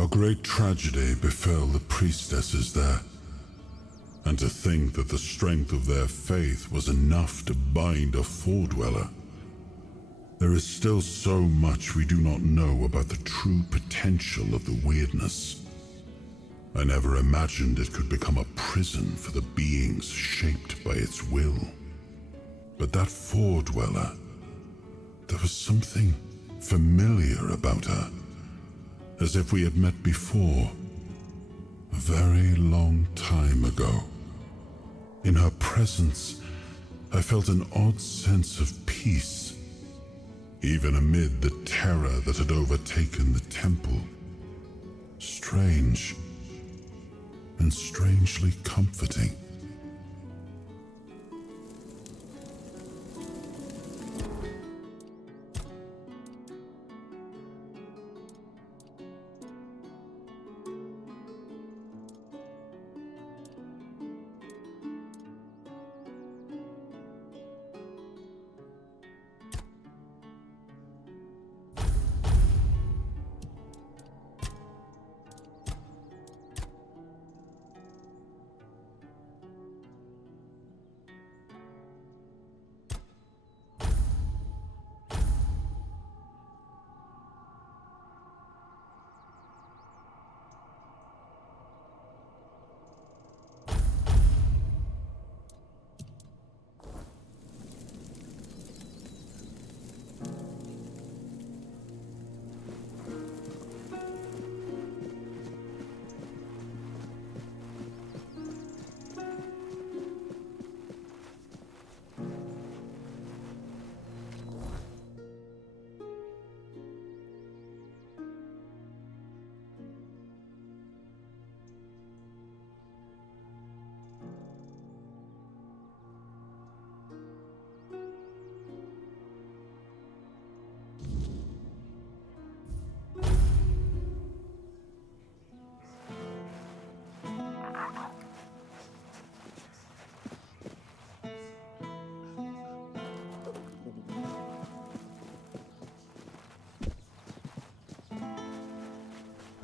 A great tragedy befell the priestesses there, and to think that the strength of their faith was enough to bind a Four-Dweller. There is still so much we do not know about the true potential of the weirdness. I never imagined it could become a prison for the beings shaped by its will. But that Four-Dweller, there was something familiar about her, as if we had met before, a very long time ago. In her presence, I felt an odd sense of peace, even amid the terror that had overtaken the temple. Strange, and strangely comforting.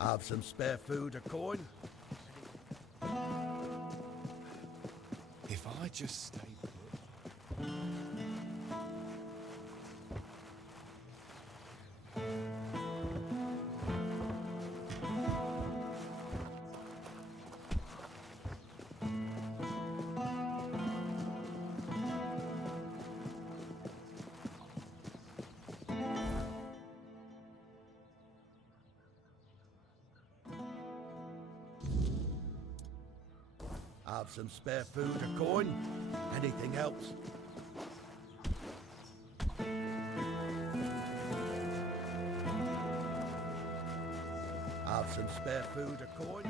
Have some spare food or coin? If I just stay put. Have some spare food or coin? Anything helps. Have some spare food or coin?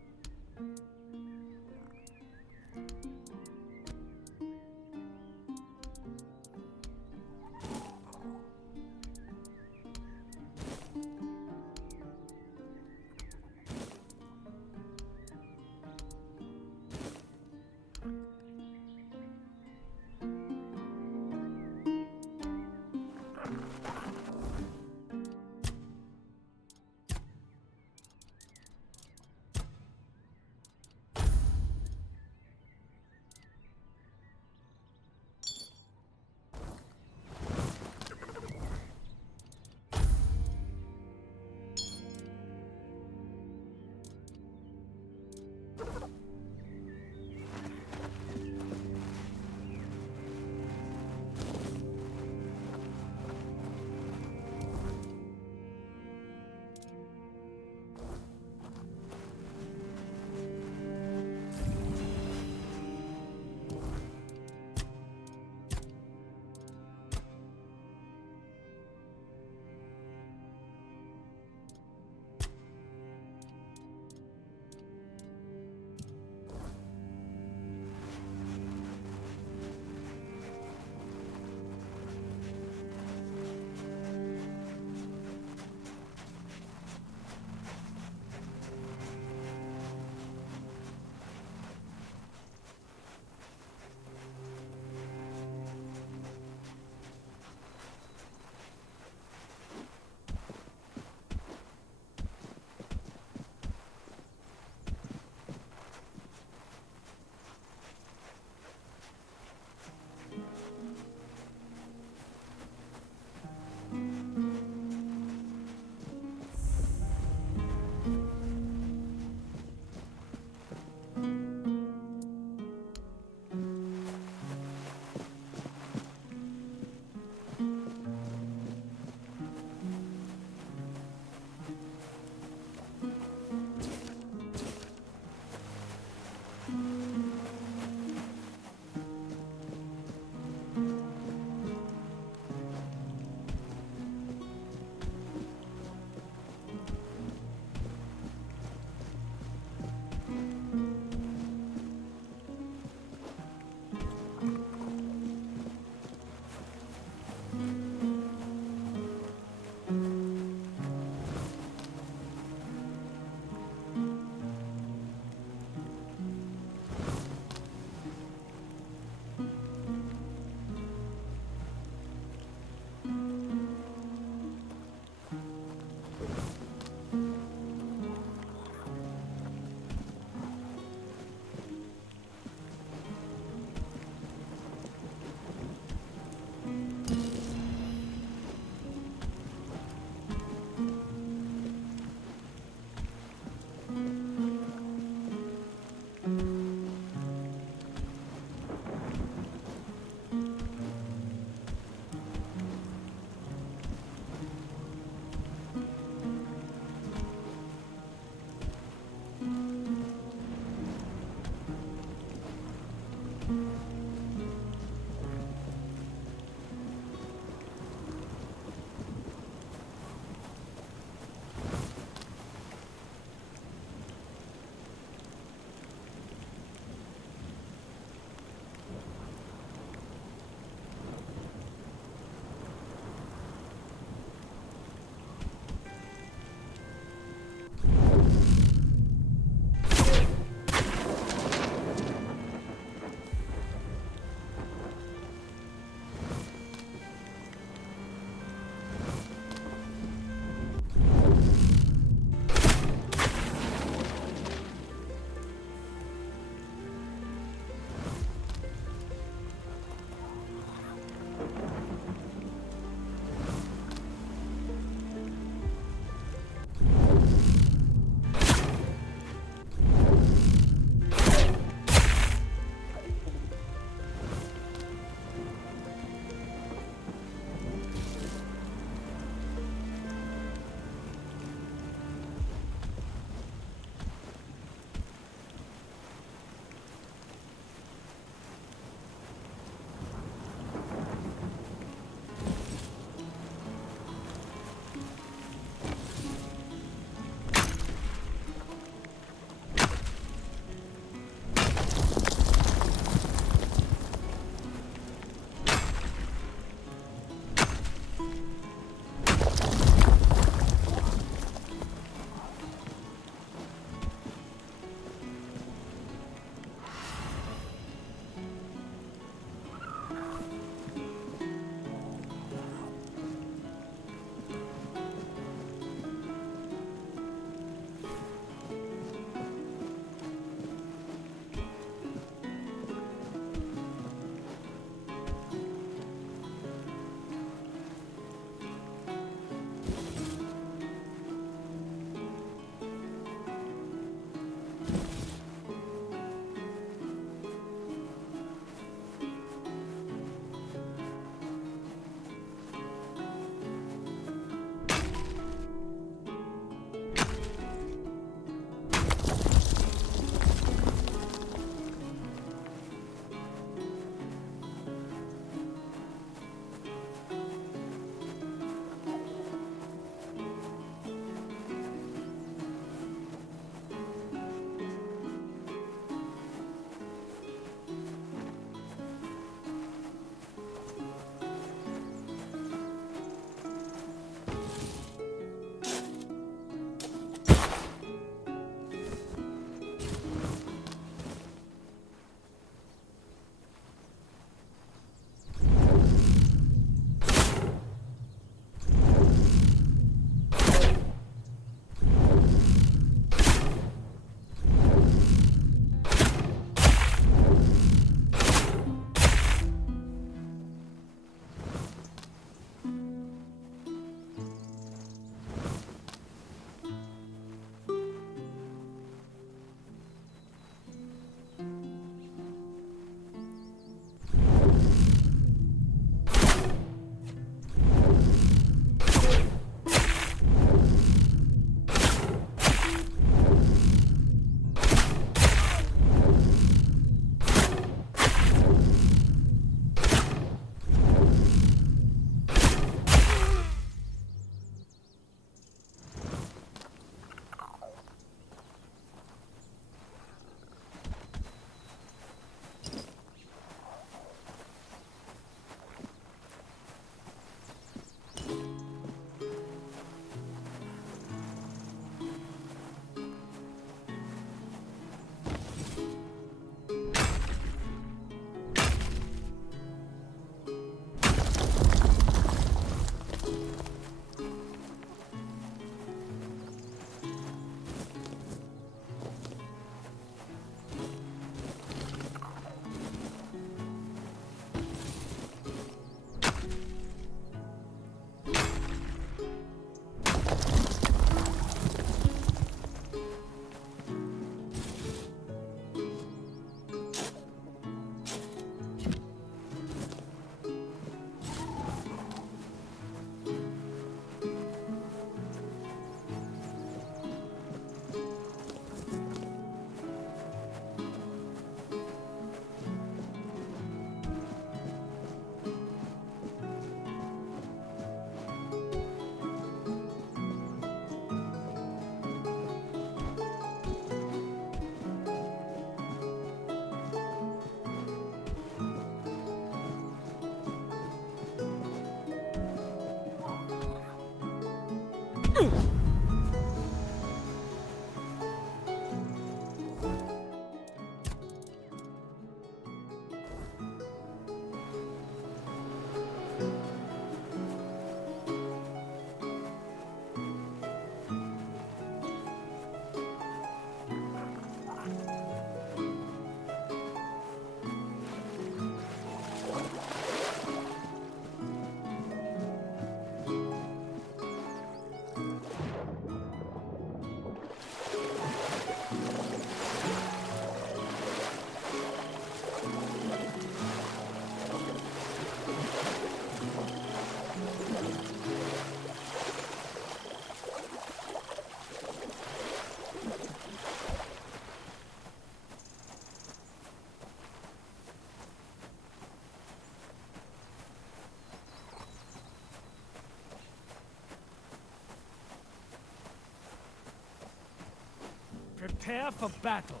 Prepare for battle.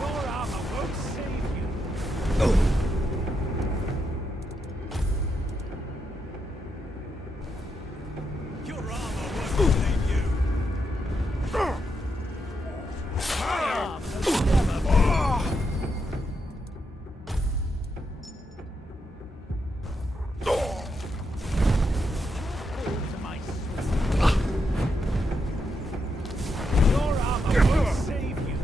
Your armor won't save you. Your armor won't save you. My arm has never been. To my sword. Your armor won't save you.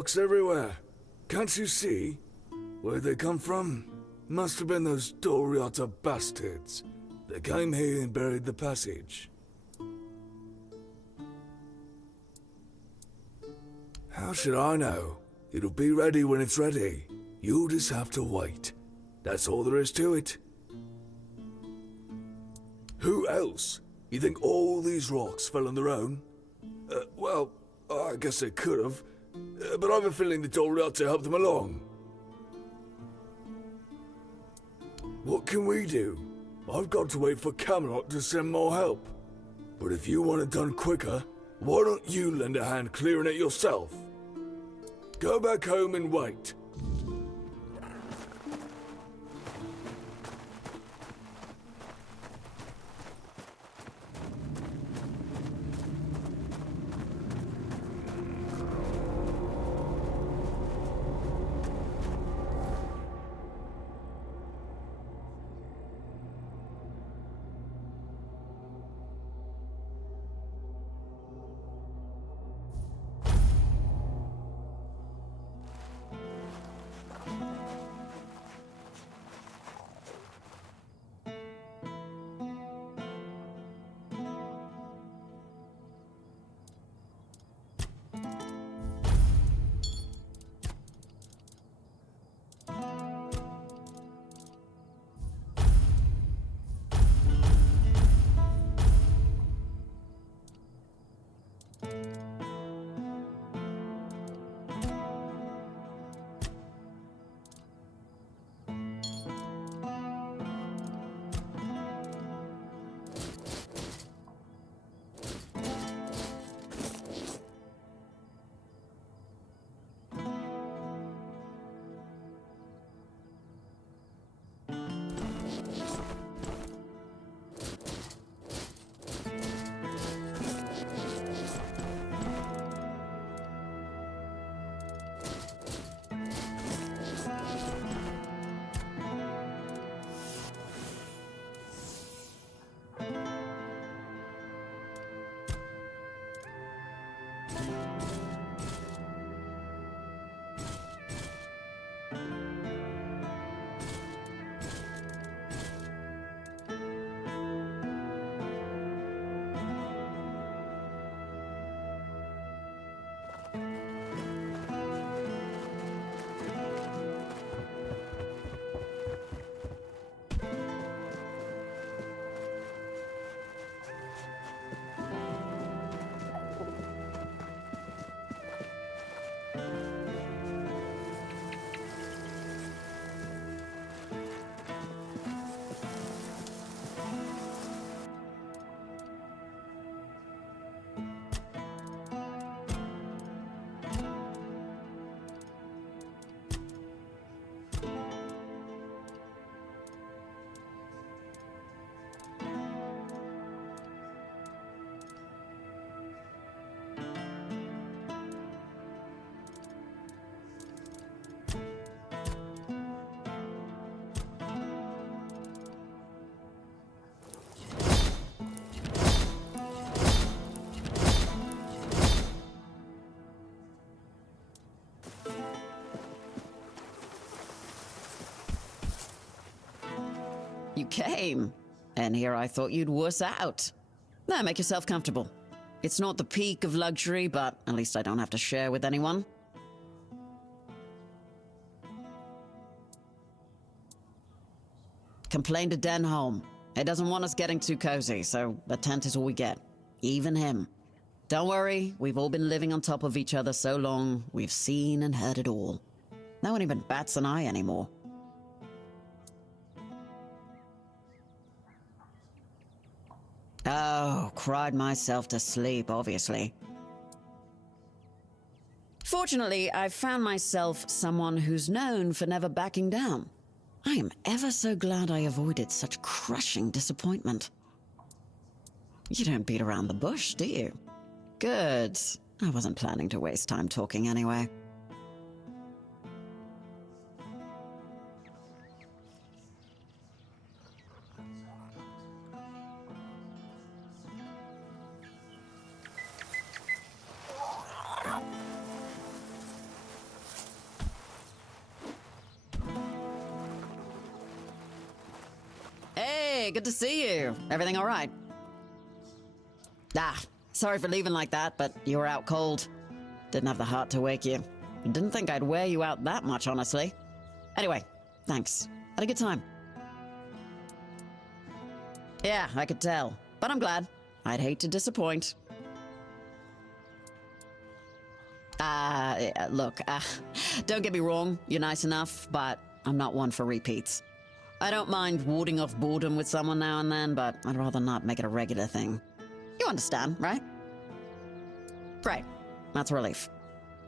rocks everywhere. Can't you see? Where'd they come from? Must have been those Doriata bastards. They came here and buried the passage. How should I know? It'll be ready when it's ready. You'll just have to wait. That's all there is to it. Who else? You think all these rocks fell on their own? Well, I guess they could have. But I've a feeling the Doriata helped them along. What can we do? I've got to wait for Camelot to send more help. But if you want it done quicker, why don't you lend a hand clearing it yourself? Go back home and wait. You came, and here I thought you'd wuss out. Now make yourself comfortable. It's not the peak of luxury, but at least I don't have to share with anyone. Complain to Denholm. He doesn't want us getting too cozy, so the tent is all we get. Even him. Don't worry, we've all been living on top of each other so long, we've seen and heard it all. No one even bats an eye anymore. Oh, cried myself to sleep, obviously. Fortunately, I've found myself someone who's known for never backing down. I am ever so glad I avoided such crushing disappointment. You don't beat around the bush, do you? Good. I wasn't planning to waste time talking anyway. Hey, good to see you. Everything all right? Sorry for leaving like that, but you were out cold. Didn't have the heart to wake you. Didn't think I'd wear you out that much, honestly. Anyway, thanks. Had a good time. Yeah, I could tell. But I'm glad. I'd hate to disappoint. Look, don't get me wrong, you're nice enough, but I'm not one for repeats. I don't mind warding off boredom with someone now and then, but I'd rather not make it a regular thing. You understand, right? Great. That's a relief.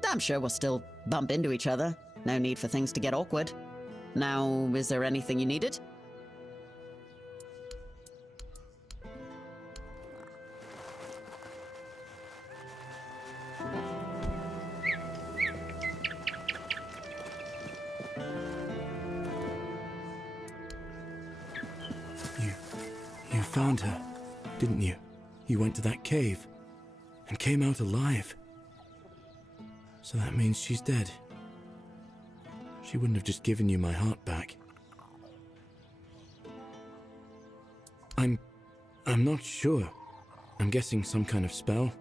I'm sure we'll still bump into each other. No need for things to get awkward. Now, is there anything you needed? You found her, didn't you? You went to that cave and came out alive. So that means she's dead. She wouldn't have just given you my heart back. I'm not sure. I'm guessing some kind of spell.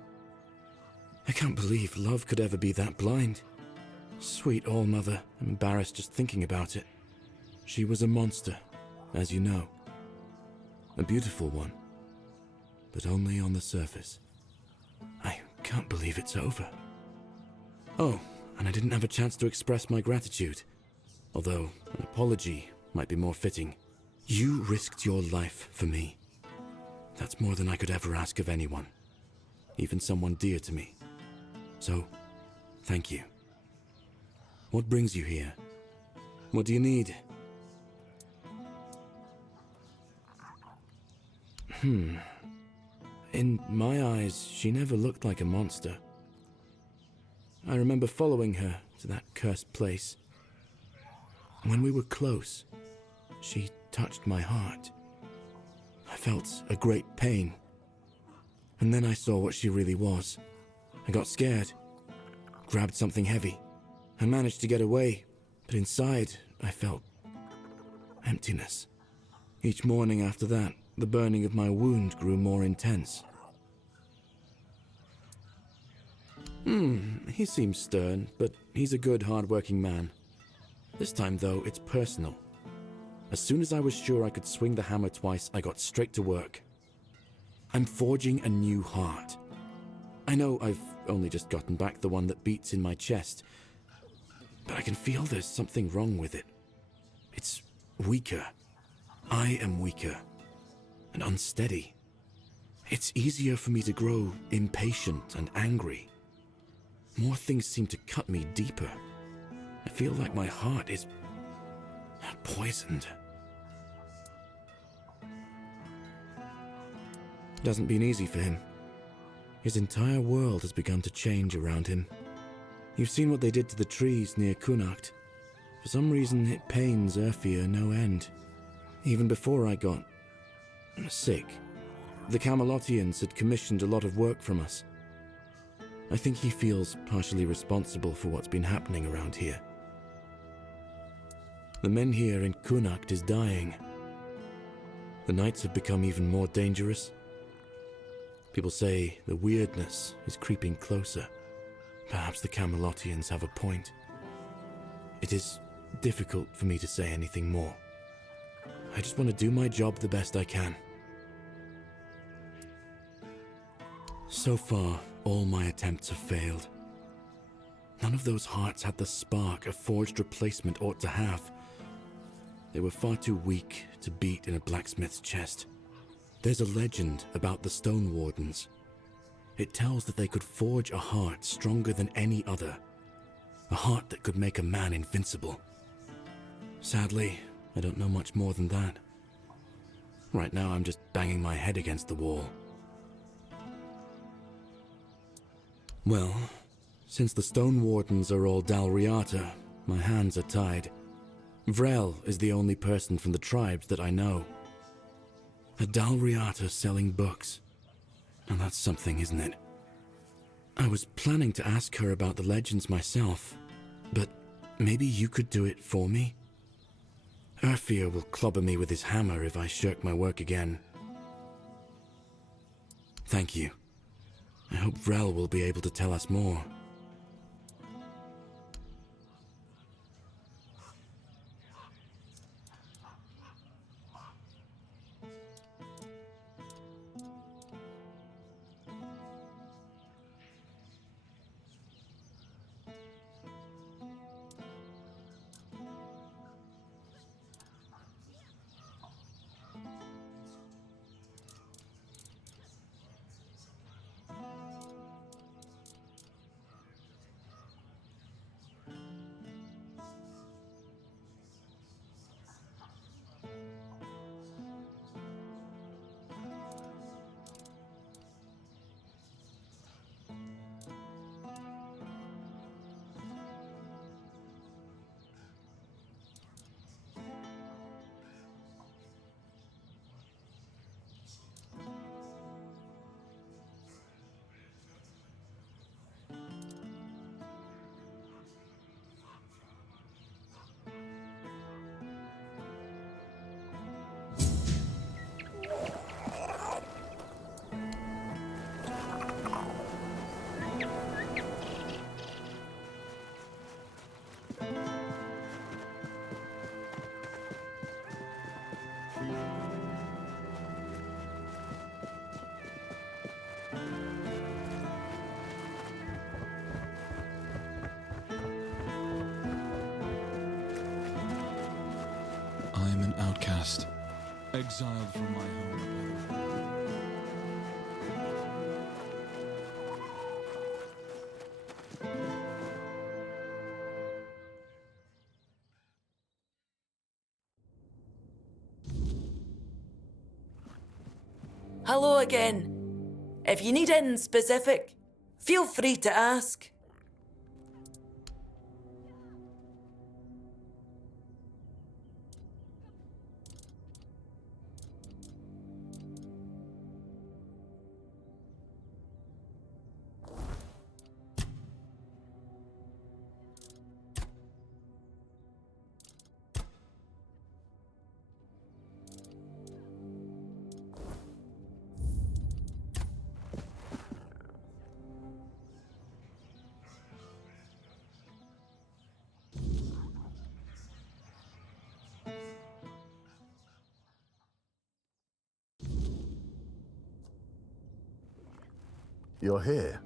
I can't believe love could ever be that blind. Sweet All-Mother, I'm embarrassed just thinking about it. She was a monster, as you know. A beautiful one, but only on the surface. I can't believe it's over. Oh, and I didn't have a chance to express my gratitude. Although, an apology might be more fitting. You risked your life for me. That's more than I could ever ask of anyone. Even someone dear to me. So, thank you. What brings you here? What do you need? In my eyes, she never looked like a monster. I remember following her to that cursed place. When we were close, she touched my heart. I felt a great pain. And then I saw what she really was. I got scared, grabbed something heavy, and managed to get away. But inside, I felt emptiness. Each morning after that, the burning of my wound grew more intense. He seems stern, but he's a good, hard-working man. This time, though, it's personal. As soon as I was sure I could swing the hammer twice, I got straight to work. I'm forging a new heart. I know I've only just gotten back the one that beats in my chest, but I can feel there's something wrong with it. It's weaker. I am weaker. And unsteady. It's easier for me to grow impatient and angry. More things seem to cut me deeper. I feel like my heart is poisoned. It hasn't been easy for him. His entire world has begun to change around him. You've seen what they did to the trees near Kunacht. For some reason, it pains Urfia no end. Even before I got sick, the Camelotians had commissioned a lot of work from us. I think he feels partially responsible for what's been happening around here. The men here in Kunacht is dying. The nights have become even more dangerous. People say the weirdness is creeping closer. Perhaps the Camelotians have a point. It is difficult for me to say anything more. I just want to do my job the best I can. So far, all my attempts have failed. None of those hearts had the spark a forged replacement ought to have. They were far too weak to beat in a blacksmith's chest. There's a legend about the Stone Wardens. It tells that they could forge a heart stronger than any other. A heart that could make a man invincible. Sadly, I don't know much more than that. Right now, I'm just banging my head against the wall. Well, since the Stone Wardens are all Dalriata, my hands are tied. Vrel is the only person from the tribes that I know. A Dalriata selling books. And that's something, isn't it? I was planning to ask her about the legends myself, but maybe you could do it for me? Urfia will clobber me with his hammer if I shirk my work again. Thank you. I hope Vrel will be able to tell us more. I am an outcast, exiled from my home. Hello again. If you need anything specific, feel free to ask. You're here.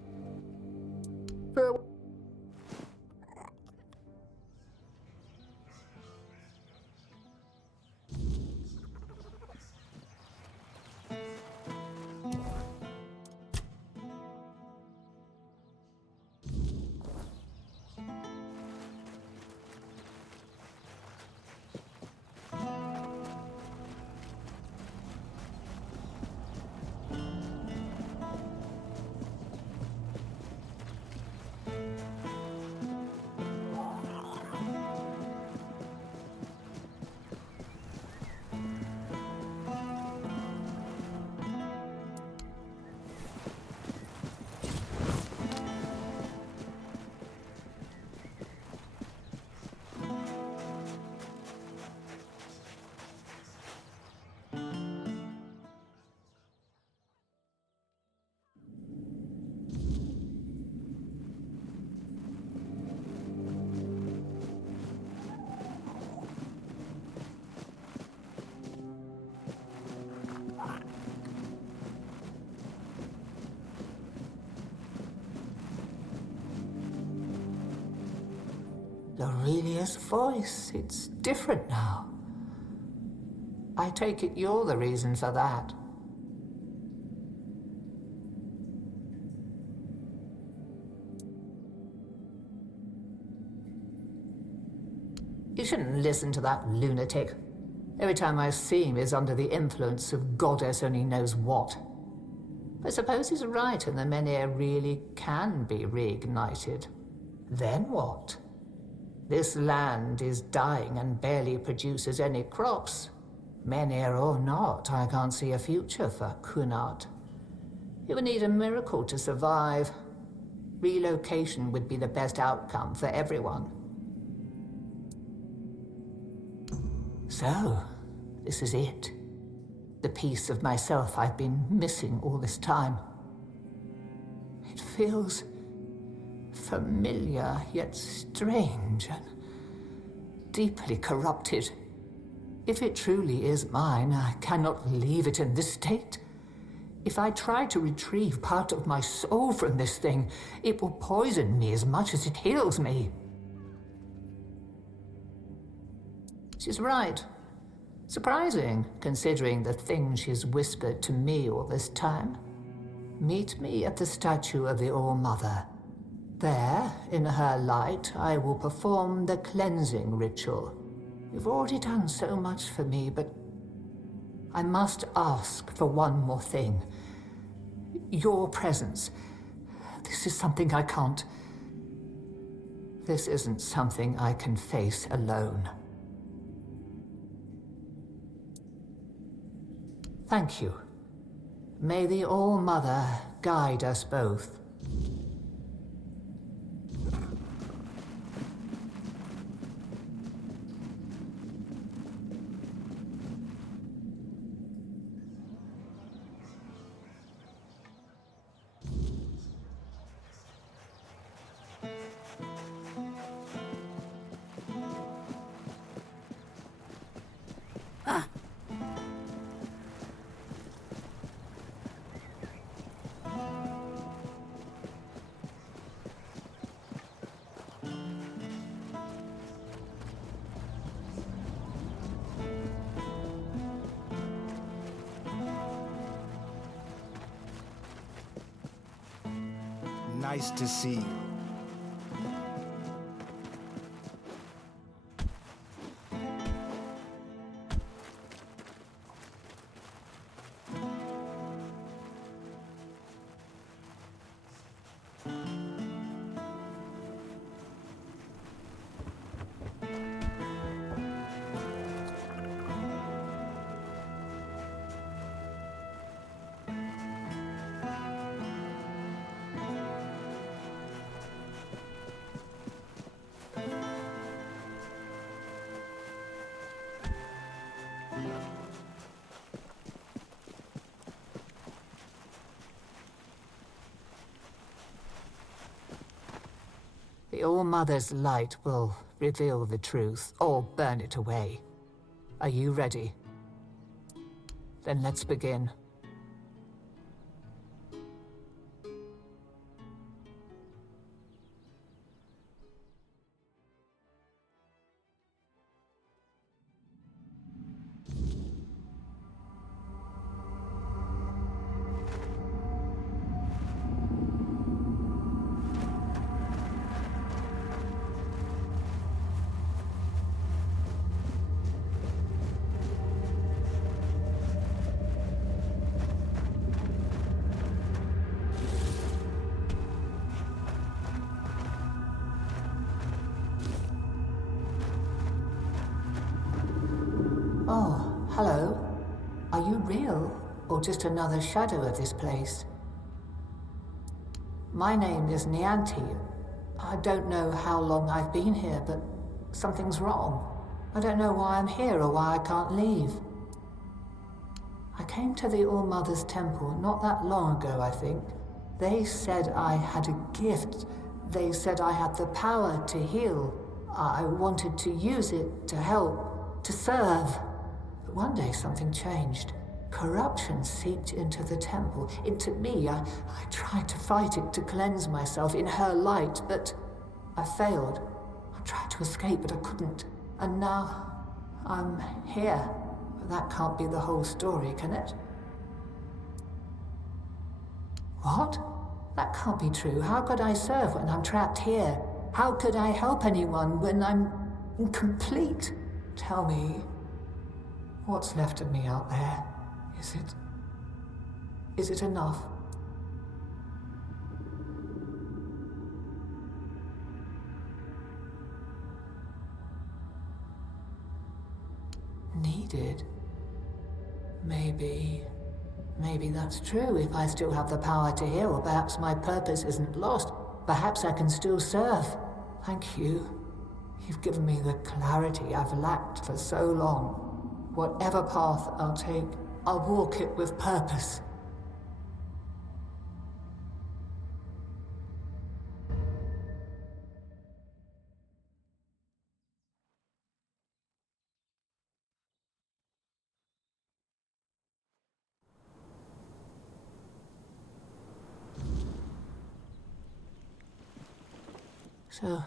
Aurelia's voice, it's different now. I take it you're the reason for that. You shouldn't listen to that lunatic. Every time I see him, he's under the influence of goddess only knows what. I suppose he's right, and the menhir really can be reignited. Then what? This land is dying and barely produces any crops. Menhir or not, I can't see a future for Kunart. It would need a miracle to survive. Relocation would be the best outcome for everyone. So, this is it. The piece of myself I've been missing all this time. It feels familiar, yet strange and deeply corrupted. If it truly is mine, I cannot leave it in this state. If I try to retrieve part of my soul from this thing, it will poison me as much as it heals me. She's right. Surprising, considering the things she's whispered to me all this time. Meet me at the statue of the All-Mother. There, in her light, I will perform the cleansing ritual. You've already done so much for me, but I must ask for one more thing. Your presence. This is something I can't... This isn't something I can face alone. Thank you. May the All-Mother guide us both. Nice to see you. The All-Mother's light will reveal the truth, or burn it away. Are you ready? Then let's begin. Oh, hello. Are you real, or just another shadow of this place? My name is Nianti. I don't know how long I've been here, but something's wrong. I don't know why I'm here or why I can't leave. I came to the All-Mother's temple not that long ago, I think. They said I had a gift. They said I had the power to heal. I wanted to use it to help, to serve. But one day something changed. Corruption seeped into the temple, into me. I tried to fight it, to cleanse myself in her light, but I failed. I tried to escape, but I couldn't. And now I'm here. But that can't be the whole story, can it? What? That can't be true. How could I serve when I'm trapped here? How could I help anyone when I'm incomplete? Tell me, what's left of me out there? Is it enough? Needed? Maybe that's true. If I still have the power to heal, perhaps my purpose isn't lost. Perhaps I can still serve. Thank you. You've given me the clarity I've lacked for so long. Whatever path I'll take, I'll walk it with purpose. So,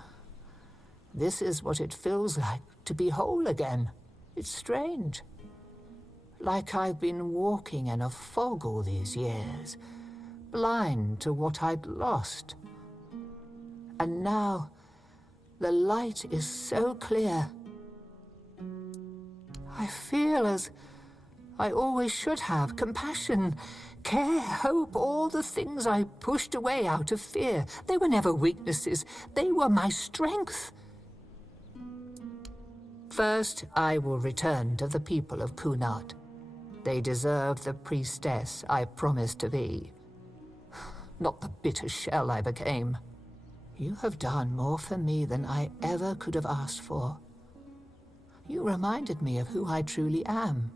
this is what it feels like to be whole again. It's strange. Like I've been walking in a fog all these years, blind to what I'd lost. And now, the light is so clear. I feel as I always should have: compassion, care, hope, all the things I pushed away out of fear. They were never weaknesses, they were my strength. First, I will return to the people of Kunat. They deserve the priestess I promised to be, not the bitter shell I became. You have done more for me than I ever could have asked for. You reminded me of who I truly am.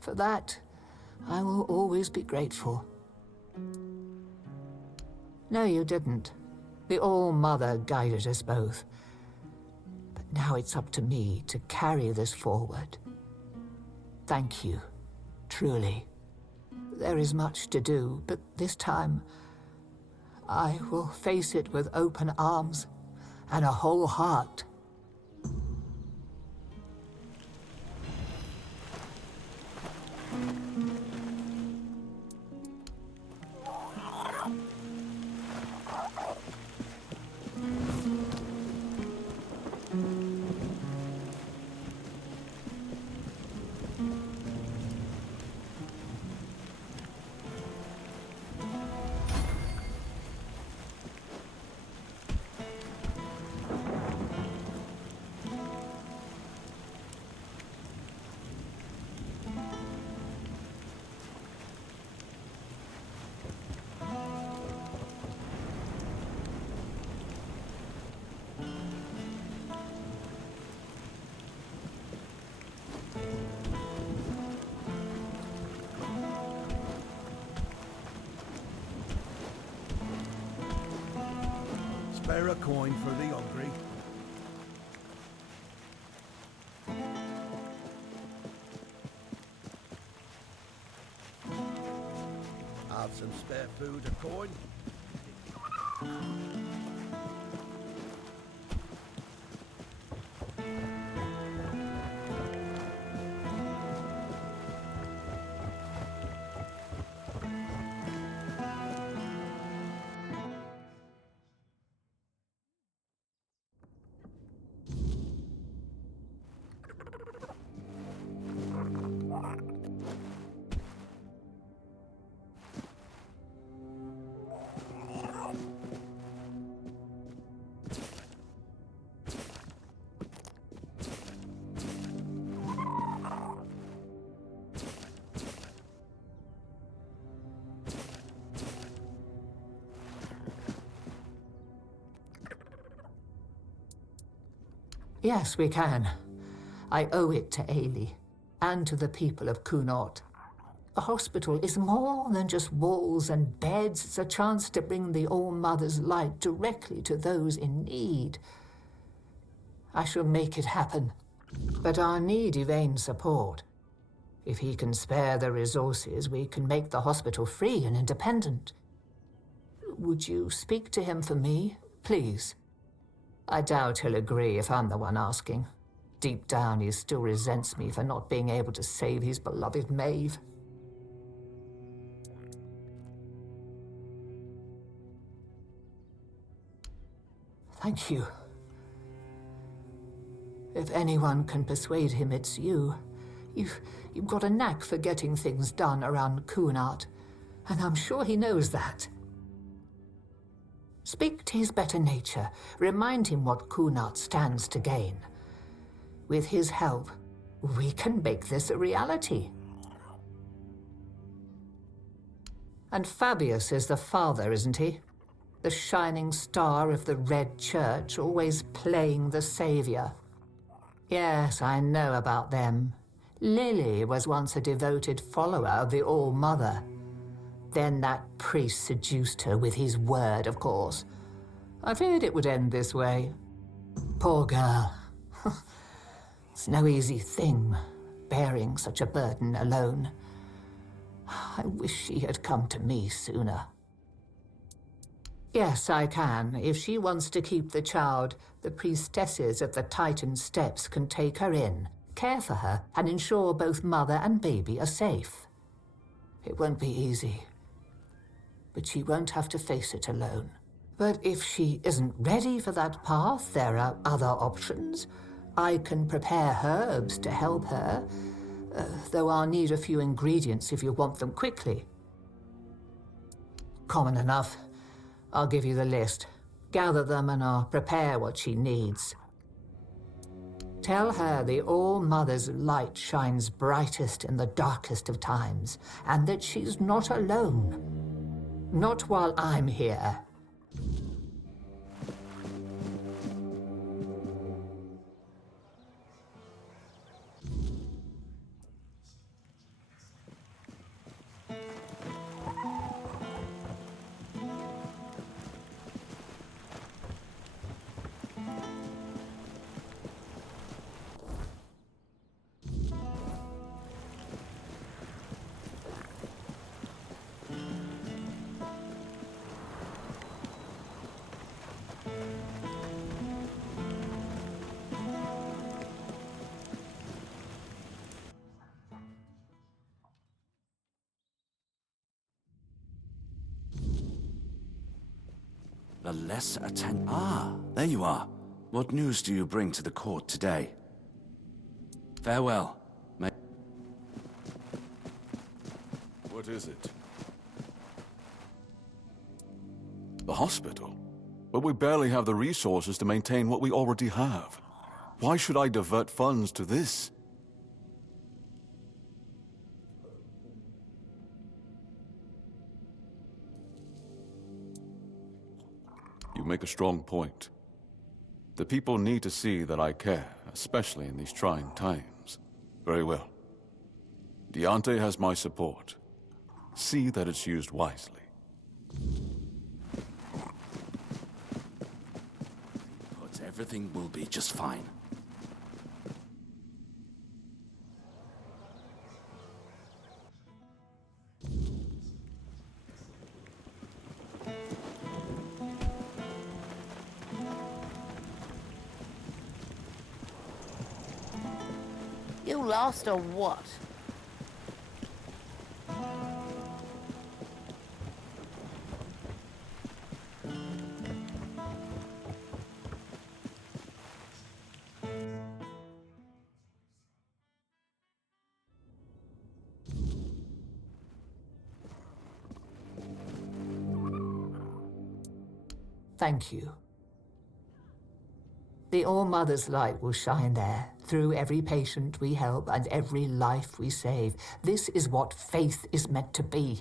For that, I will always be grateful. No, you didn't. The All-Mother guided us both. But now it's up to me to carry this forward. Thank you, truly. There is much to do, but this time, I will face it with open arms and a whole heart. Spare a coin for the hungry. Have some spare food, a coin. Yes, we can. I owe it to Ailey, and to the people of Kunot. A hospital is more than just walls and beds. It's a chance to bring the All-Mother's light directly to those in need. I shall make it happen. But I need Yvain's support. If he can spare the resources, we can make the hospital free and independent. Would you speak to him for me, please? I doubt he'll agree if I'm the one asking. Deep down, he still resents me for not being able to save his beloved Maeve. Thank you. If anyone can persuade him it's you. You've got a knack for getting things done around Kunat, and I'm sure he knows that. Speak to his better nature. Remind him what Kunat stands to gain. With his help, we can make this a reality. And Fabius is the father, isn't he? The shining star of the Red Church, always playing the savior. Yes, I know about them. Lily was once a devoted follower of the All-Mother. Then that priest seduced her with his word, of course. I feared it would end this way. Poor girl. It's no easy thing, bearing such a burden alone. I wish she had come to me sooner. Yes, I can. If she wants to keep the child, the priestesses of the Titan Steps can take her in, care for her, and ensure both mother and baby are safe. It won't be easy, but she won't have to face it alone. But if she isn't ready for that path, there are other options. I can prepare herbs to help her, though I'll need a few ingredients if you want them quickly. Common enough. I'll give you the list. Gather them and I'll prepare what she needs. Tell her the All-Mother's light shines brightest in the darkest of times, and that she's not alone. Not while I'm here. The lesser attend. Ah, there you are. What news do you bring to the court today? Farewell. What is it? The hospital? But we barely have the resources to maintain what we already have. Why should I divert funds to this? You make a strong point. The people need to see that I care, especially in these trying times. Very well. Deante has my support. See that it's used wisely. But everything will be just fine. You lost or what? Thank you. The All-Mother's light will shine there, through every patient we help and every life we save. This is what faith is meant to be.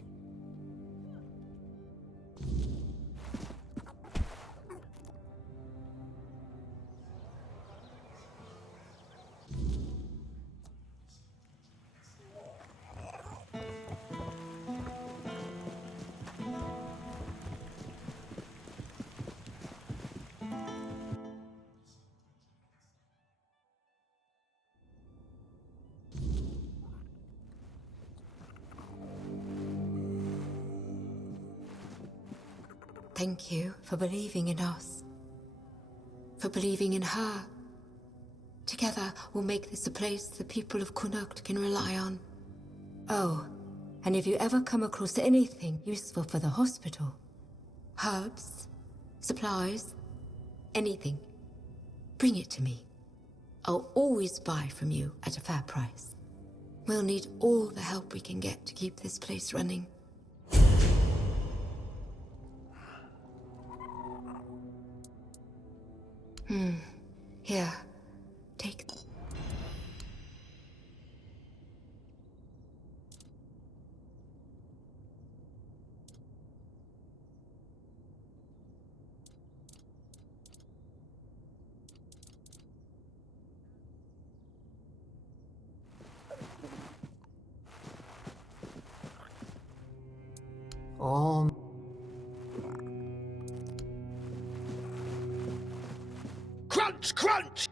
Thank you for believing in us. For believing in her. Together, we'll make this a place the people of Connacht can rely on. Oh, and if you ever come across anything useful for the hospital, herbs, supplies, anything, bring it to me. I'll always buy from you at a fair price. We'll need all the help we can get to keep this place running. Here, take... Crunch, crunch!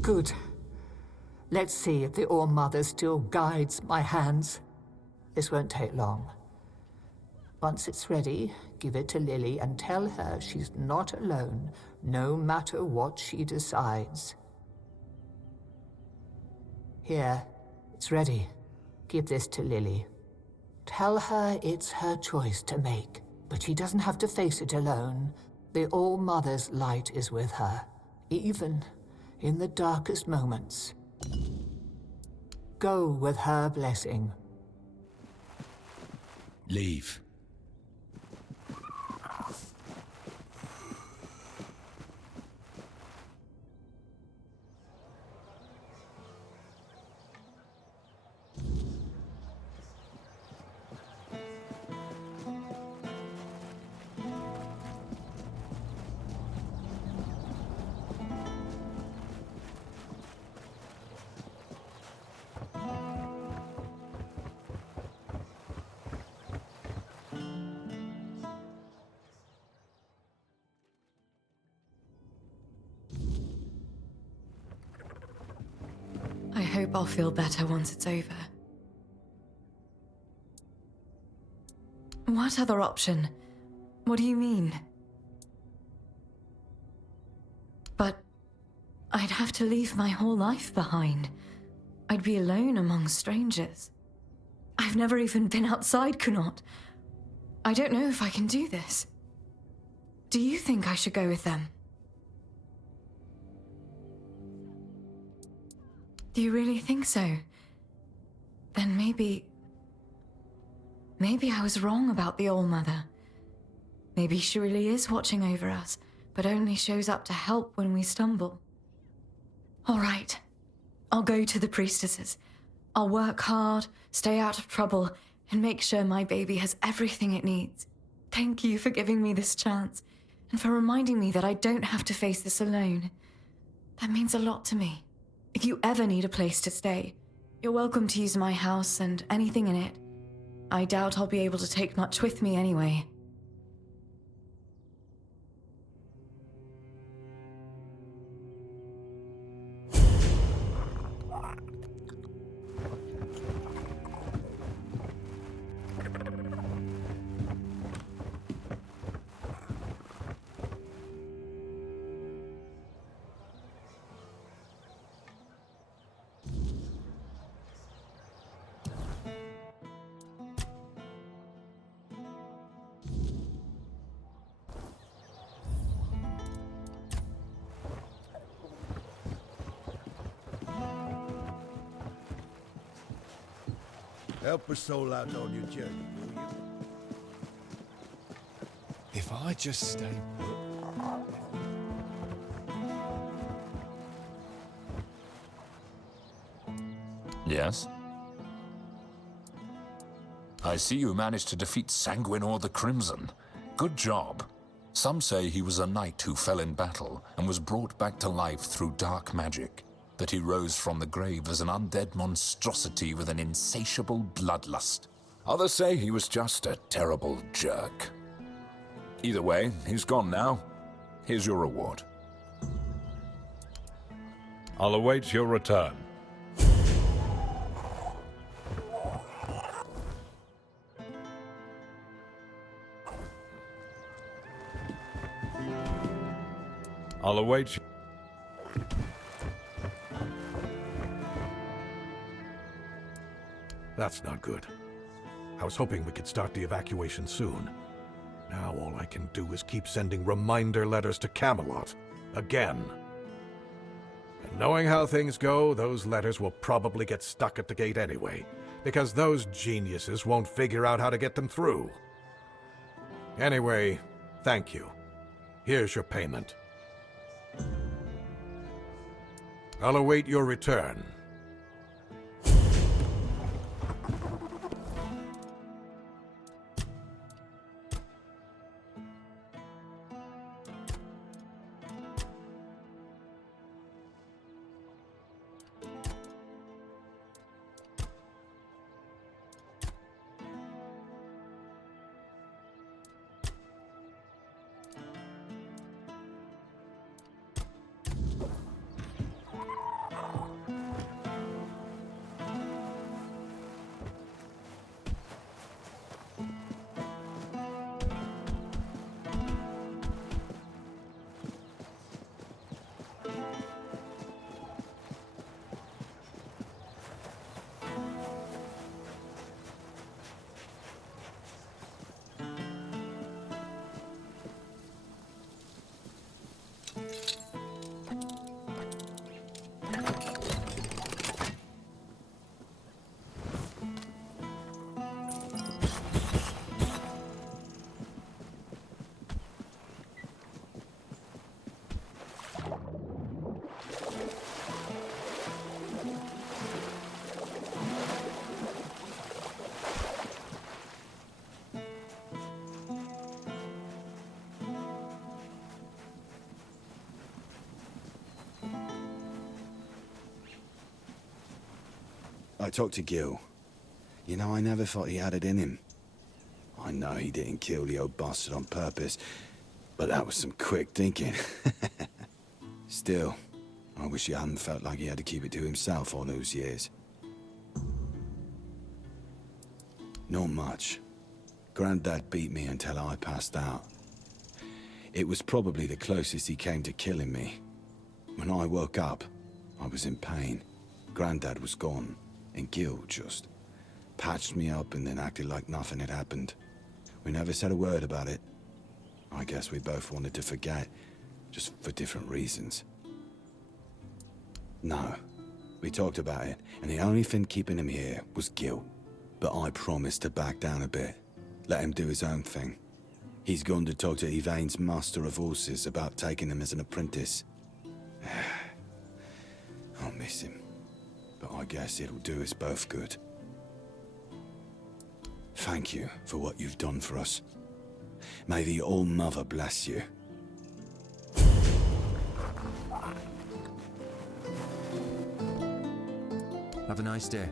Good. Let's see if the All-Mother still guides my hands. This won't take long. Once it's ready, give it to Lily and tell her she's not alone, no matter what she decides. Here, it's ready. Give this to Lily. Tell her it's her choice to make, but she doesn't have to face it alone. The All-Mother's light is with her, even in the darkest moments. Go with her blessing. Leave. I hope I'll feel better once it's over. What other option? What do you mean? But I'd have to leave my whole life behind. I'd be alone among strangers. I've never even been outside Connaught. I don't know if I can do this. Do you think I should go with them? Do you really think so? Then maybe I was wrong about the All-Mother. Maybe she really is watching over us, but only shows up to help when we stumble. All right, I'll go to the priestesses. I'll work hard, stay out of trouble, and make sure my baby has everything it needs. Thank you for giving me this chance, and for reminding me that I don't have to face this alone. That means a lot to me. If you ever need a place to stay, you're welcome to use my house and anything in it. I doubt I'll be able to take much with me anyway. Help a soul out on your journey, will you? If I just stay put, Yes? I see you managed to defeat Sanguinor the Crimson. Good job. Some say he was a knight who fell in battle and was brought back to life through dark magic, that he rose from the grave as an undead monstrosity with an insatiable bloodlust. Others say he was just a terrible jerk. Either way, he's gone now. Here's your reward. I'll await your return. I'll await you. That's not good. I was hoping we could start the evacuation soon. Now all I can do is keep sending reminder letters to Camelot. Again. And knowing how things go, those letters will probably get stuck at the gate anyway, because those geniuses won't figure out how to get them through. Anyway, thank you. Here's your payment. I'll await your return. I talked to Gil. You know, I never thought he had it in him. I know he didn't kill the old bastard on purpose, but that was some quick thinking. Still, I wish he hadn't felt like he had to keep it to himself all those years. Not much. Granddad beat me until I passed out. It was probably the closest he came to killing me. When I woke up, I was in pain. Granddad was gone, and Gil just patched me up and then acted like nothing had happened. We never said a word about it. I guess we both wanted to forget, just for different reasons. No, we talked about it, and the only thing keeping him here was Gil. But I promised to back down a bit, let him do his own thing. He's gone to talk to Yvain's master of horses about taking him as an apprentice. I'll miss him, but I guess it'll do us both good. Thank you for what you've done for us. May the All-Mother bless you. Have a nice day.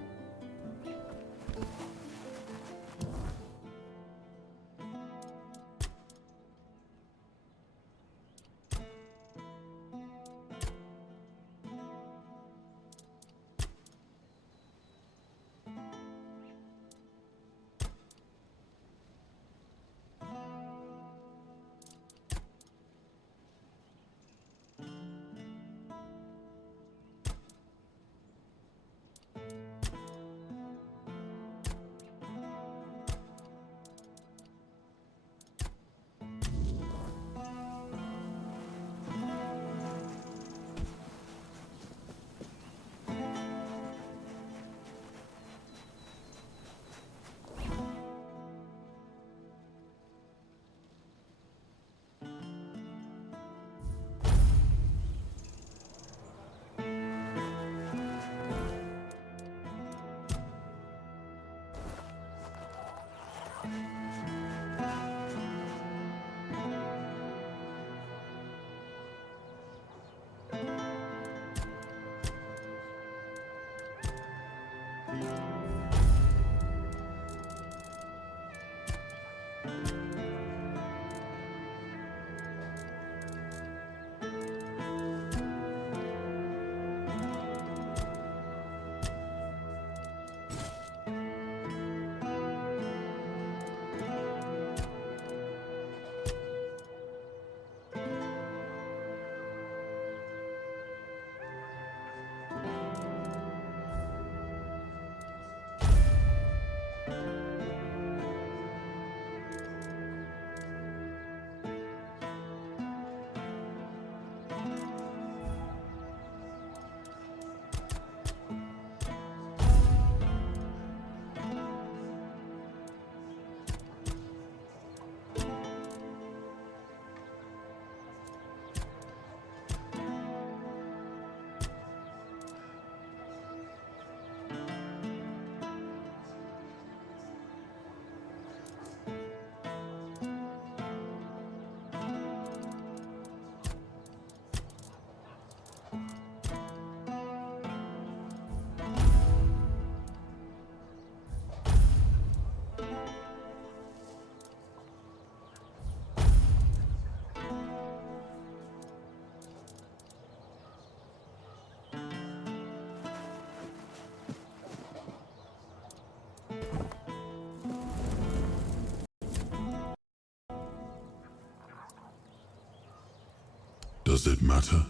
Does it matter?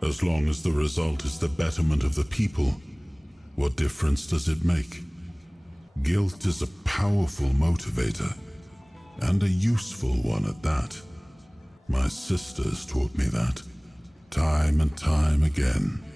As long as the result is the betterment of the people, what difference does it make? Guilt is a powerful motivator, and a useful one at that. My sisters taught me that, time and time again.